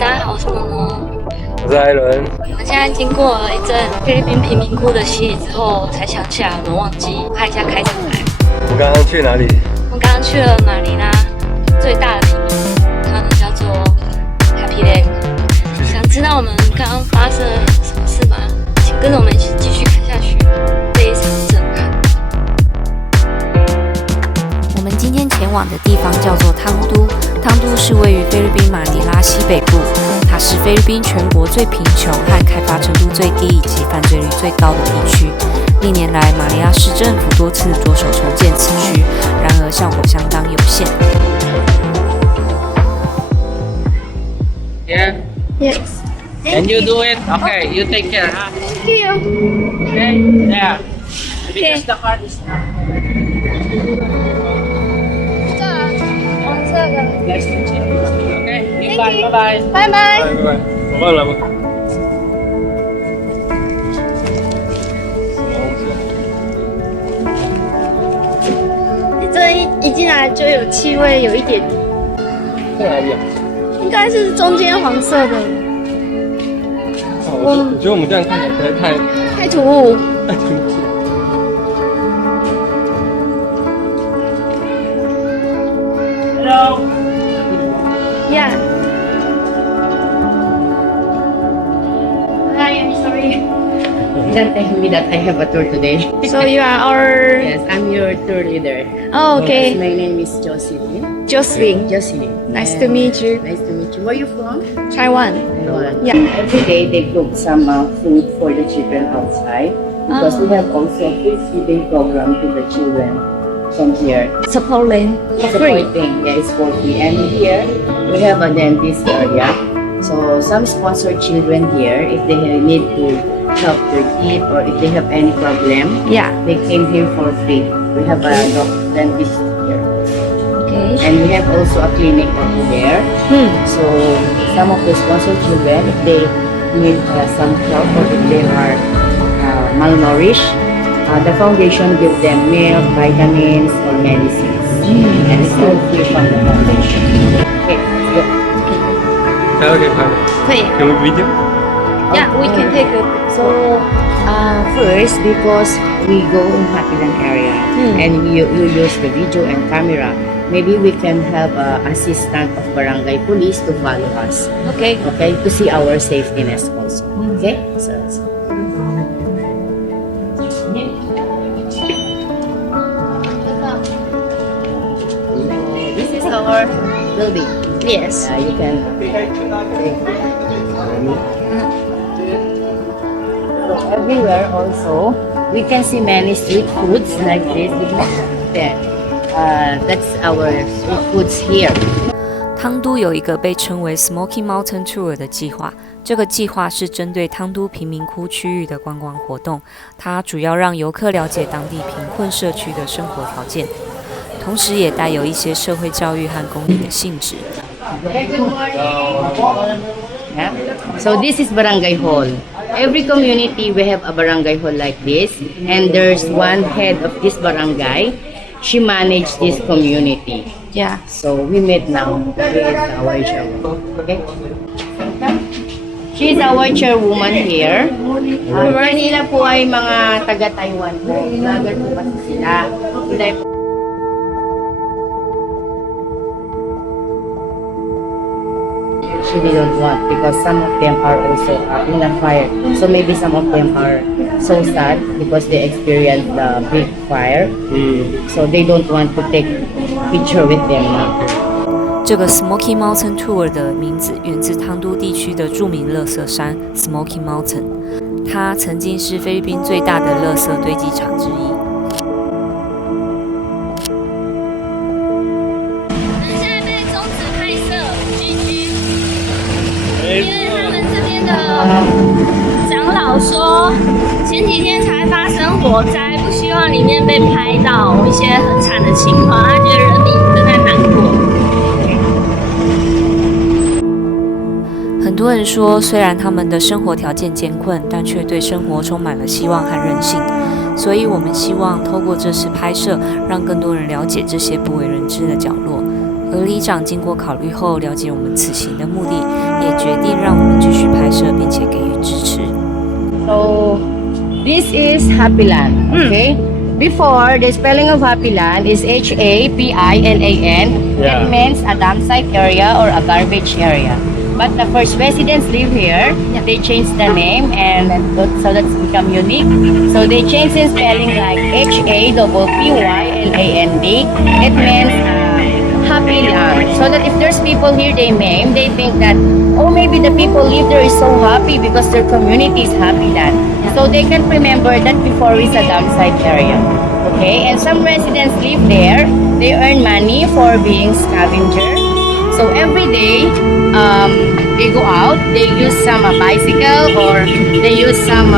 大家好，我是萌萌。我是艾伦。我们现在经过了一阵菲律宾贫民窟的洗礼之后，才想起来我们忘记看一下开场白。我们刚刚去哪里？我们刚刚去了马尼拉最大的贫民窟，它们叫做 Happy Lake。想知道我们刚刚发生了什么事吗？请跟着我们一起继续看下去，非常震撼。我们今天前往的地方叫做汤都，汤都是位于菲律宾马尼拉西北部，它是菲律宾全国最贫穷和开发程度最低以及犯罪率最高的地区。历年来，马尼拉市政府多次着手重建此区，然而效果相当有限。Yeah. Yes. Can you do it? Okay, you take care, huh? Thank you. Okay. Yeah. Because the card is not. 黄色的。Nice to meet you. Okay. Bye. Bye. 拜拜。拜拜，我忘了吗？这一进来就有气味，有一点，在哪里啊？应该是中间黄色的，我觉得我们这样看起来实在太突兀。太突兀。Hello. Yeah. Hi, I'm sorry. Don't tell me that I have a tour today. So you are our. Yes, I'm your tour leader. Oh, okay. My name is Jocelyn. Jocelyn. Jocelyn. Nice to meet you. Nice to meet you. Where are you from? Taiwan. Taiwan. Yeah. Every day they cook some food for the children outside because we have also free feeding program to the children from here. Supporting. Free. Supporting, yeah, it's for free. And here we have a dentist area. So some sponsor children here if they need to help their teeth or if they have any problem. Yeah. They came here for free. We have a dentist here. Okay. And we have also a clinic over there. So some of the sponsored children, if they need some help or if they are malnourished, the foundation give them milk, vitamins, or medicines. And it's all free from the foundation. Okay, let's go. Okay, 可以。 can we video? Yeah, we can take a. So first, because we go in Hapilan area and you use the video and camera, maybe we can have assistant of barangay police to follow us. Okay. Okay, to see our safetyness also. Okay, so this is our building. Yes. You can. So everywhere also, we can see many street foods like this. There, that's our street foods here. 汤都有一个被称为 Smoky Mountain Tour 的计划，这个计划是针对汤都贫民窟区域的观光活动，它主要让游客了解当地贫困社区的生活条件，同时也带有一些社会教育和公益的性质。Yeah. So this is Barangay Hall. Every community we have a barangay hall like this, and there's one head of this barangay. She managed this community. Yeah. So we met now with our chairwoman. Okay. She's our chairwoman here. Sila po ay mga taga-Taiwan po. Vlogger po kasi sila. She didn't want because some of them are also in a fire. So maybe some of them are so sad because they experienced the big fire. So they don't want to take picture with them now. 这个 Smoky Mountain Tour 的名字源自汤都地区的著名垃圾山 Smoky Mountain， 它曾经是菲律宾最大的垃圾堆积场之一。现在被终止拍摄 ，GG。因为他们这边的长老说，前几天才发生火灾，不希望里面被拍到一些很惨的情况，他觉得人民正在难过。很多人说，虽然他们的生活条件艰困，但却对生活充满了希望和韧性。所以我们希望透过这次拍摄，让更多人了解这些不为人知的角落。而里长经过考虑后，了解我们此行的目的，也决拍摄，并且给予支持。So this is Happy Land. Okay. Before, the spelling of Happy Land is HAPILAN. Yeah. It means a dump site area or a garbage area. But the first residents live here. They changed the name and so that's become unique. So they changed in spelling like HAPPYLAND. It means happy land. So that if there's people here they name, they think that, oh, maybe the people live there is so happy because their community is happy land. So they can remember that before is a dump site area. Okay, and some residents live there. They earn money for being scavenger. So every day, they go out. They use some bicycle or they use some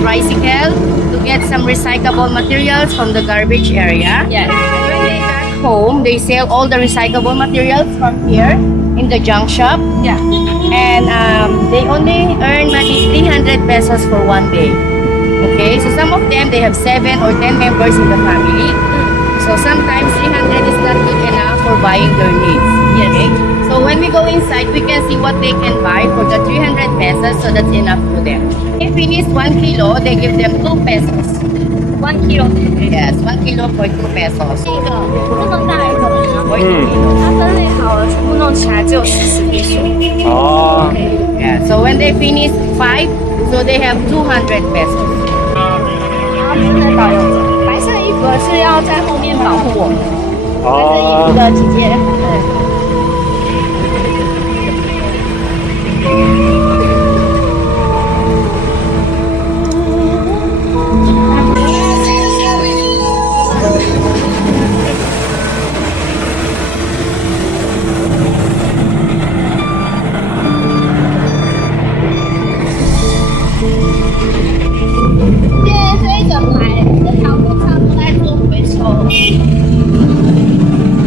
tricycle to get some recyclable materials from the garbage area. Yes. And when they back home, they sell all the recyclable materials from here in the junk shop. Yeah. And they only earn money 300 pesos for one day. Okay, so some of them, they have 7 or 10 members in the family. So sometimes 300 is not good enough for buying their needs. Yes. Okay? So when we go inside, we can see what they can buy for the 300 pesos, so that's enough for them. If we need 1 kilo, they give them 2 pesos. 1 kilo。 Yes, 1 kilo for 2 pesos. 这个这么大一桶呢， For 2 kilos. 它分类好了，全部弄起来只有10比索。哦， Yeah, so when they finish 5, so they have 200 pesos. 然后真的导游，白色衣服的是要在后面保护我们，白色衣服哦，的姐姐，对。现在这一整排这条路上都在做回收。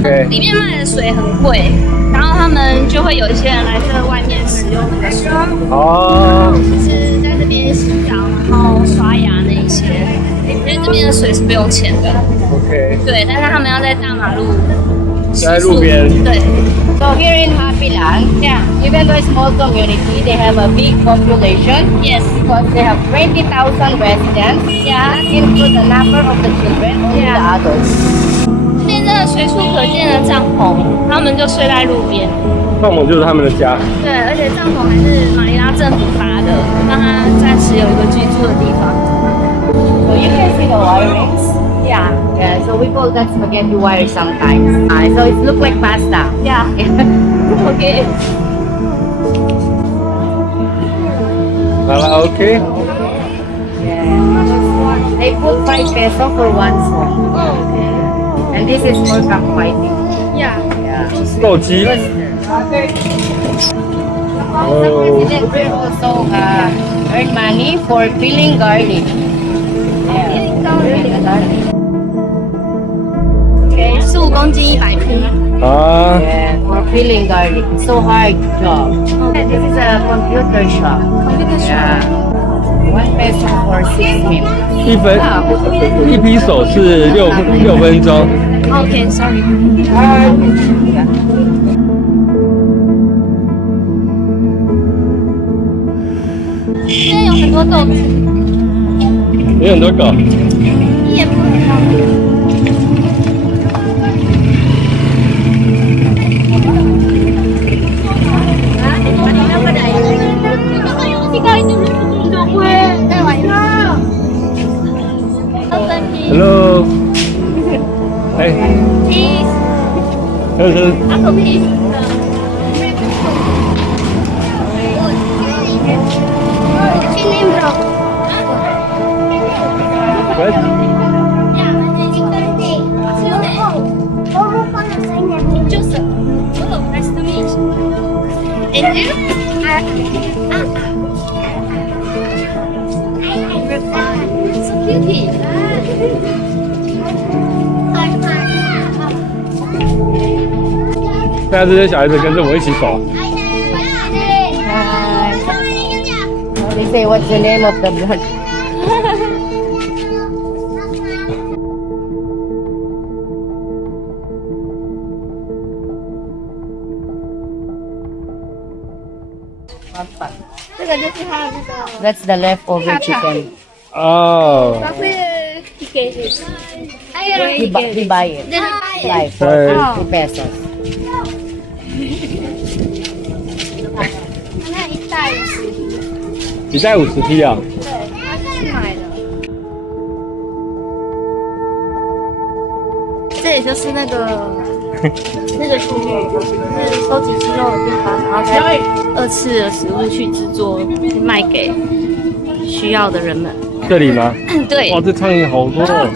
对，里面卖的水很贵，然后他们就会有一些人来这外面使用那个水，哦，就是在这边洗澡，然后刷牙那一些，因为这边的水是不用钱的。 OK，对，但是他们要在大马路在路边。对， So here in Happy Land, Yeah. even though a small community, they have a big population. Yes. Because they have 20,000 residents. Yeah. That includes the number of the children, only Yeah. the adults. 这边真的随处可见的帐篷，他们就睡在路边。帐篷就是他们的家。对，而且帐篷还是马尼拉政府发的，让他暂时有一个居住的地方。 So you can see the wirings. Yeah. Yeah, so we call that spaghetti wire sometimes. So it looks like pasta. Yeah. Okay. 好了，OK。 Yeah. They put 5 peso for one song. Oh, okay. And this is for cockfighting. Yeah. Yeah. 斗鸡。 Some Oh. residents will also earn money for peeling garlic. Yeah. Peeling garlic. Okay. 15公斤100匹。啊， Yeah, for peeling garlic. It's so hard job. This is a computer shop. Computer shop. Yeah. 1 peso for 6 minutes. 一批手是6分钟。 Okay, sorry. 这边有很多豆子，有很多狗。也不很高。Hello，哎， Cheese, 这是 apple peas. What? Joseph. Oh, nice to meet you. And you? So cutie. 现在这些小孩子跟着我一起走。 They say, what's the name of the blood? 这个就是它的那个 That's the leftover chicken. 哦， tapi dikasih. Ayo We buy it. Like for Right. 2 pesos. 那一袋一袋50匹啊。对，他是去买的。这里就是那个那个区域，就是收集鸡肉的地方，然后再2次的食物去制作，去卖给需要的人们。这里吗？对哇，这苍蝇好多哦。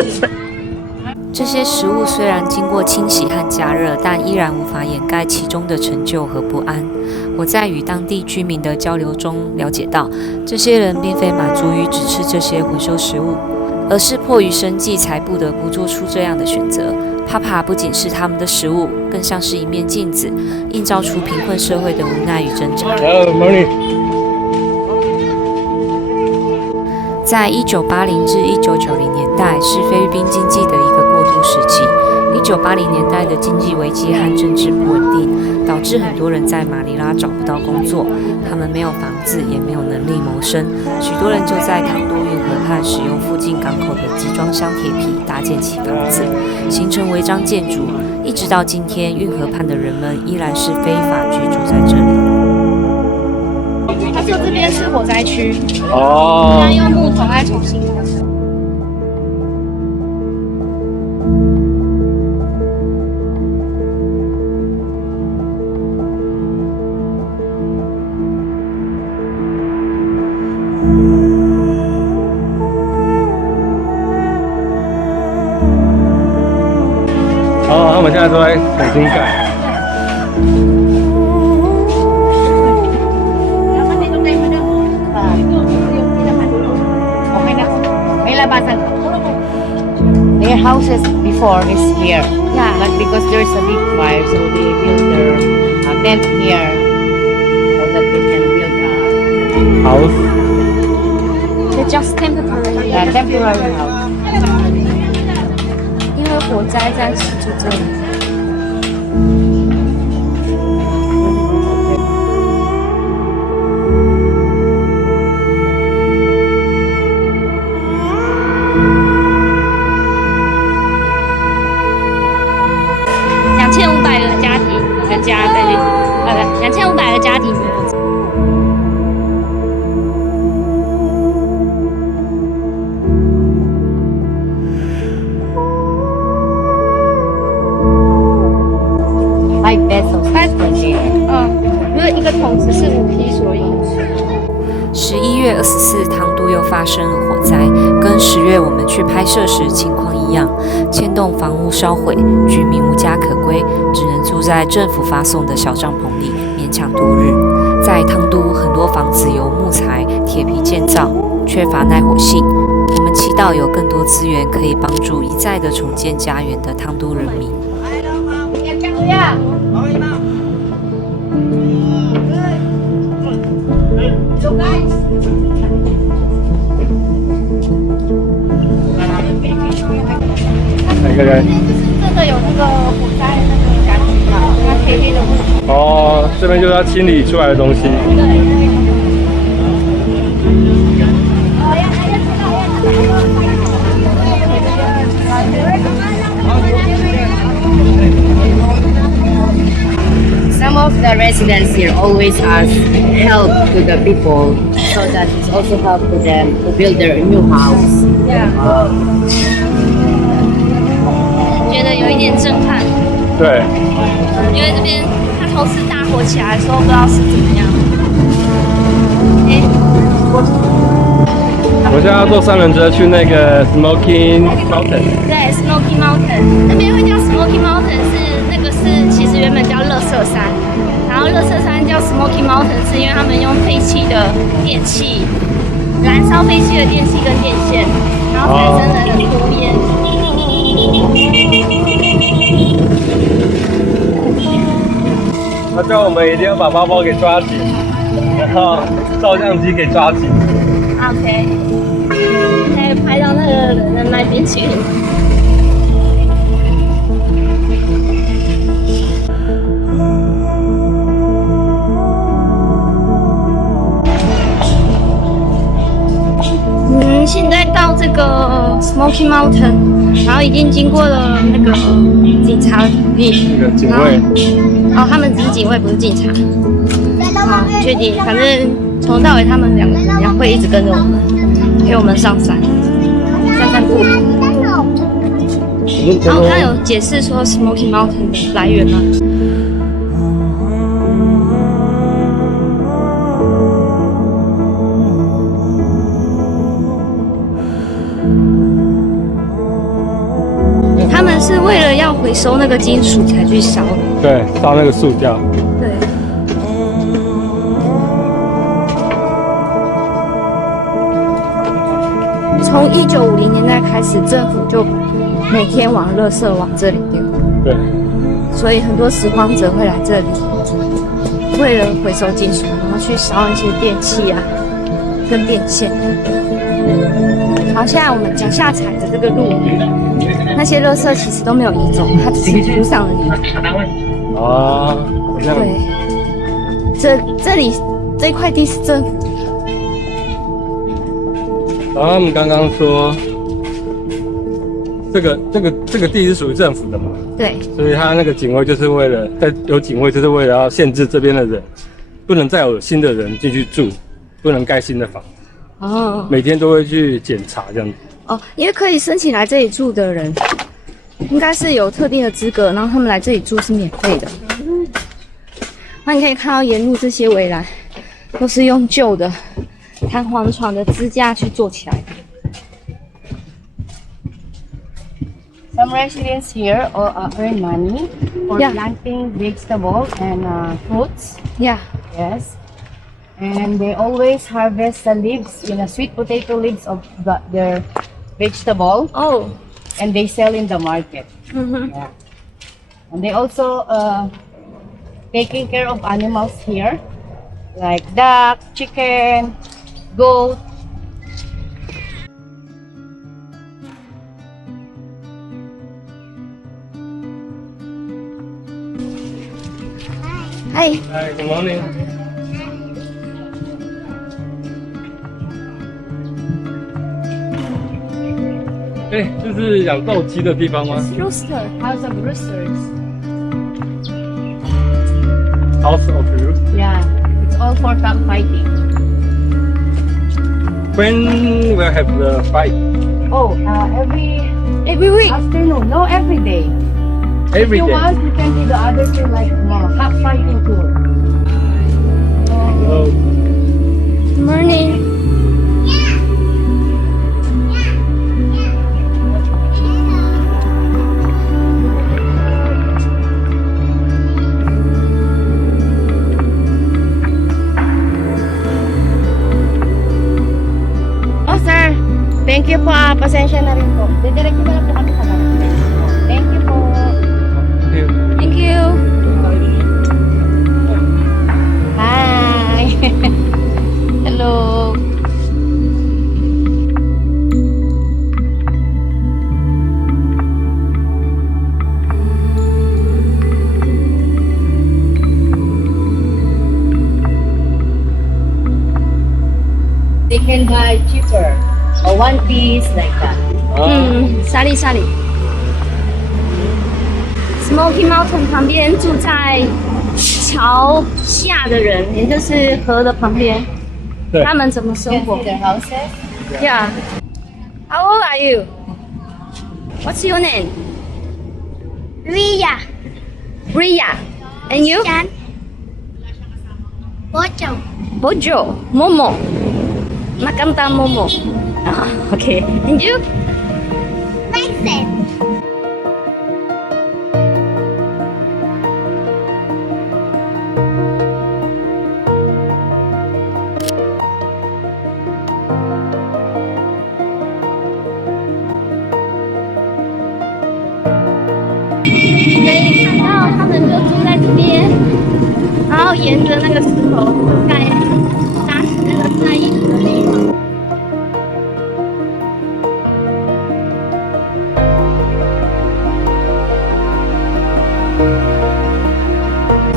这些食物虽然经过清洗和加热，但依然无法掩盖其中的成就和不安。我在与当地居民的交流中了解到，这些人并非满足于只吃这些回收食物，而是迫于生计才不得不做出这样的选择。Papa 不仅是他们的食物，更像是一面镜子，映照出贫困社会的无奈与挣扎。Morning。在1980至1990年代是菲律宾经济的一个过渡时期。1980年代的经济危机和政治不稳定，导致很多人在马尼拉找不到工作，他们没有房子，也没有能力谋生。许多人就在唐都运河畔使用附近港口的集装箱铁皮搭建起房子，形成违章建筑。一直到今天，运河畔的人们依然是非法居住在这里。他说这边是火灾区，哦他用木头来重新construct。哦，他们现在都在重新盖。Their houses before is here. Yeah. But because there's a big fire, so they build their tent here so that they can build House。 They're just temporary. a temporary house. 因为火灾暂时住这里。2500个家庭的家在这里，2500个家庭。5 pesos per share. 因为一个桶子是5批，所以11月24，唐都又发生了火灾，跟10月我们去拍摄时情况一样，千栋房屋烧毁，居民无家可归，只能住在政府发送的小帐篷里勉强度日。在唐都，很多房子由木材、铁皮建造，缺乏耐火性。我们祈祷有更多资源可以帮助一再的重建家园的唐都人民。哪个人？这个有那个火灾的那个感觉嘛，那黑黑的雾。哦，这边就是要清理出来的东西。Some of the residents here always ask help to the people so that it's also help to them to build their new house. 觉得有一点震撼，对，因为这边它头次大火起来的时候，不知道是怎么样。我现在要坐3轮车去那个 Smoking Mountain。对 ，Smoky Mountain 那边会叫 Smoky Mountain， 其实原本叫垃圾山，然后垃圾山叫 Smoky Mountain 是因为他们用废弃的电器，燃烧废弃的电器跟电线，然后产生了很多烟。他叫我们一定要把包包给抓紧，然后照相机给抓紧。OK， 还有拍到那个人在卖冰淇淋。这个 Smoky Mountain， 然后已经经过了那个警察局，那个警卫。哦，他们只是警卫，不是警察。好，不确定，反正从头到尾他们两个人会一直跟着我们，陪我们上山散步。然后我刚刚有解释说 Smoky Mountain 的来源吗？他们是为了要回收那个金属才去烧的。对，烧那个塑胶。对。从1950年代开始，政府就每天往垃圾往这里丢。对。所以很多拾荒者会来这里，为了回收金属，然后去烧一些电器啊，跟电线。好，现在我们脚下踩的这个路，那些垃圾其实都没有移走，它只是铺上了泥。啊，对，这里这块地是政府的。然后他们刚刚说，这个地是属于政府的嘛？对。所以他那个警卫就是为了有警卫，就是为了要限制这边的人，不能再有新的人进去住，不能盖新的房。哦。每天都会去检查这样子。哦，因为可以申请来这里住的人，应该是有特定的资格，然后他们来这里住是免费的。那你可以看到沿路这些围栏，都是用旧的弹簧床的支架去做起来的。Some residents here earn money for planting vegetables and fruits. Yeah. Yes. And they always harvest the leaves, sweet potato leaves of their vegetable. Oh. And they sell in the market. Mm-hmm. Yeah. And they also taking care of animals here, like duck, chicken, goat. Hi. Hi, good morning. 哎，这是养斗鸡的地方吗 Rooster. House of roosters.？House of Roosters. Yeah, it's all for cockfighting. When will have the fight? Oh, Every week. afternoon. No, every day. Every If you day. want, you can do the other thing like cockfighting tour. Oh, Good morning. Oh, sir. Thank you po. Pasensya na rin po. Didiretso na lang po kami sa bahay. Thank you po. Thank you. Hi. Hello. They can buy cheaper or one piece like that. 沙利。Smoky Mountain 旁边住在桥下的人，也就是河的旁边，对他们怎么生活 See their houses.？Yeah. How old are you? What's your name? Ria. Ria. And you? Yan. Bojo. Bojo. Momo. Maganda Momo. Ah, okay. And you? Vincent.可以看到他们就住在这边，然后沿着那个石头盖搭起那个晒衣服的地方。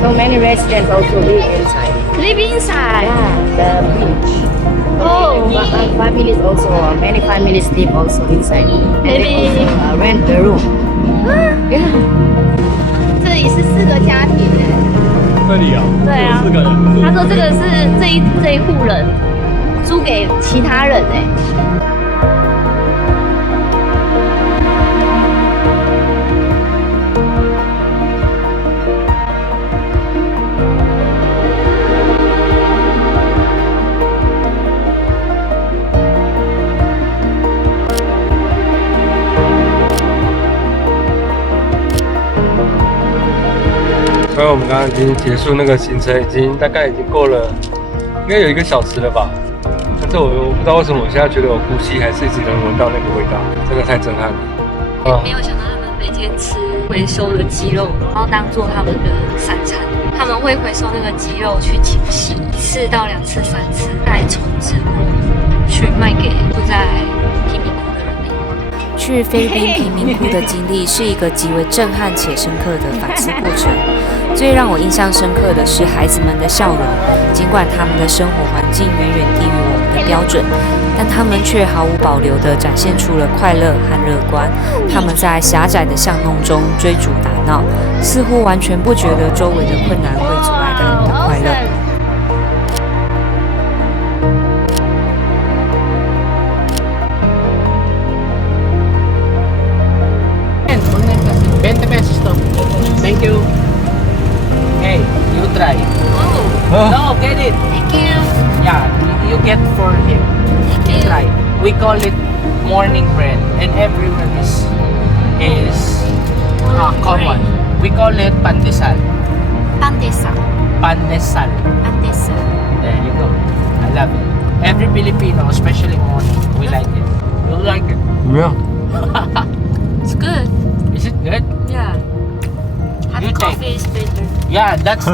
So many residents also live inside. Live inside. Yeah, the beach. Oh, But families also, many families live also inside. And they Maybe- also, rent the room. Yeah. 这里是4个家庭哎。这里啊，对啊有4个人。他说这个是这一户人租给其他人哎。虽然我们刚刚已经结束那个行程，大概已经过了，应该有1个小时了吧。但是我不知道为什么我现在觉得我呼吸还是一直能闻到那个味道，真的太震撼了。没有想到他们每天吃回收的鸡肉，然后当做他们的3餐。他们会回收那个鸡肉去清洗1次到2次、3次，再重制过，去卖给住在贫民窟的人民。去菲律宾贫民窟的经历是一个极为震撼且深刻的反思过程。最让我印象深刻的是孩子们的笑容，尽管他们的生活环境远远低于我们的标准，但他们却毫无保留地展现出了快乐和乐观。他们在狭窄的巷弄中追逐打闹，似乎完全不觉得周围的困难会阻碍他们的快乐。20 pesos to. Thank you. Hey, you try. No, get it. Thank you. Yeah, you get for him. You try. We call it morning bread, and everyone is common. We call it pandesal. Pandesal. Pandesal. Pandesal. There you go. I love it. Every Filipino, especially morning, we like it. You like it? 怎么样？ It's good. Is it good? Yeah. You Hot coffee is better. Yeah, that's